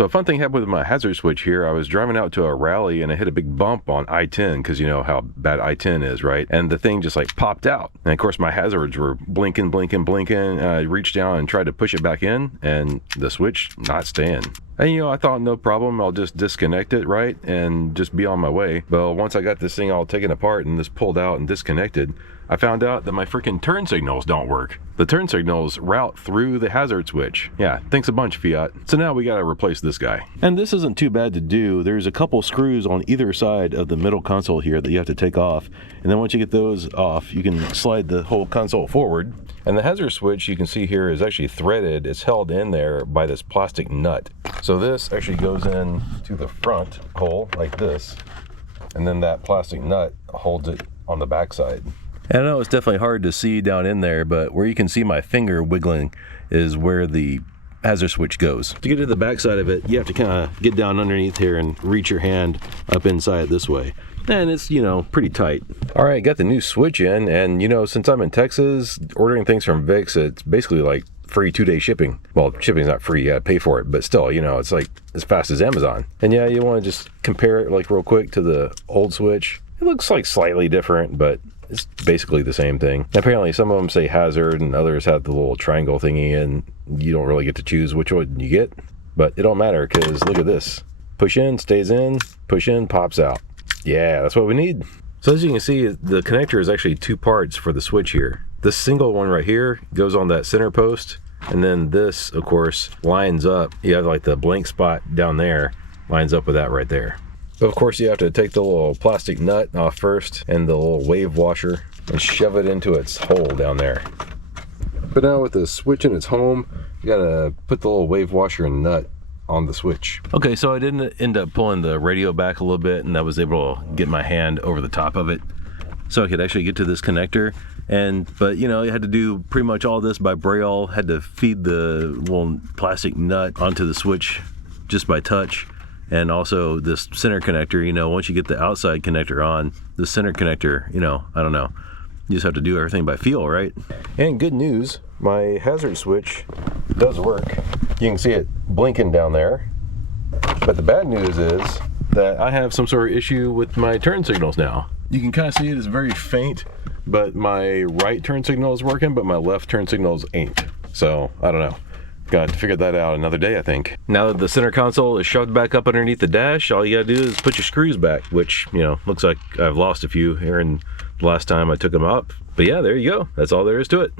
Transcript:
So a fun thing happened with my hazard switch here. I was driving out to a rally and I hit a big bump on I-10 because you know how bad I-10 is, right? And the thing just like popped out. And of course my hazards were blinking. I reached down and tried to push it back in and the switch not staying. And you know, I thought no problem, I'll just disconnect it, right? And just be on my way. But once I got this thing all taken apart and this pulled out and disconnected, I found out that my freaking turn signals don't work. The turn signals route through the hazard switch. Yeah, thanks a bunch, Fiat. So now we gotta replace this guy. And this isn't too bad to do. There's a couple screws on either side of the middle console here that you have to take off. And then once you get those off, you can slide the whole console forward. And the hazard switch you can see here is actually threaded. It's held in there by this plastic nut. So this actually goes in to the front hole like this. And then that plastic nut holds it on the back side. And I know it's definitely hard to see down in there, but where you can see my finger wiggling is where the hazard switch goes. To get to the back side of it, you have to kind of get down underneath here and reach your hand up inside this way. And it's, you know, pretty tight. All right, got the new switch in, and you know, since I'm in Texas, ordering things from Vic's, it's basically like free 2-day shipping. Well, shipping's not free, you gotta pay for it, but still, you know, it's like as fast as Amazon. And yeah, you wanna just compare it like real quick to the old switch. It looks like slightly different, but it's basically the same thing. Apparently some of them say hazard and others have the little triangle thingy and you don't really get to choose which one you get, but it don't matter because look at this. Push in, stays in, push in, pops out. Yeah, that's what we need. So as you can see, the connector is actually 2 parts for the switch here. This single one right here goes on that center post, and then this, of course, lines up. You have like the blank spot down there, lines up with that right there. But of course, you have to take the little plastic nut off first and the little wave washer and shove it into its hole down there. But now with the switch in its home, you gotta put the little wave washer and nut on the switch. Okay, so I didn't end up pulling the radio back a little bit, and I was able to get my hand over the top of it so I could actually get to this connector. But you know, you had to do pretty much all this by braille, had to feed the little plastic nut onto the switch just by touch. And also this center connector, you know, once you get the outside connector on, the center connector, you know, I don't know, you just have to do everything by feel, right? And good news, my hazard switch does work. You can see it blinking down there. But the bad news is that I have some sort of issue with my turn signals now. You can kind of see it is very faint, but my right turn signal is working, but my left turn signals ain't. So, I don't know. Got to figure that out another day, I think. Now that the center console is shoved back up underneath the dash, all you gotta do is put your screws back, which, you know, looks like I've lost a few here in the last time I took them up. But yeah, there you go. That's all there is to it.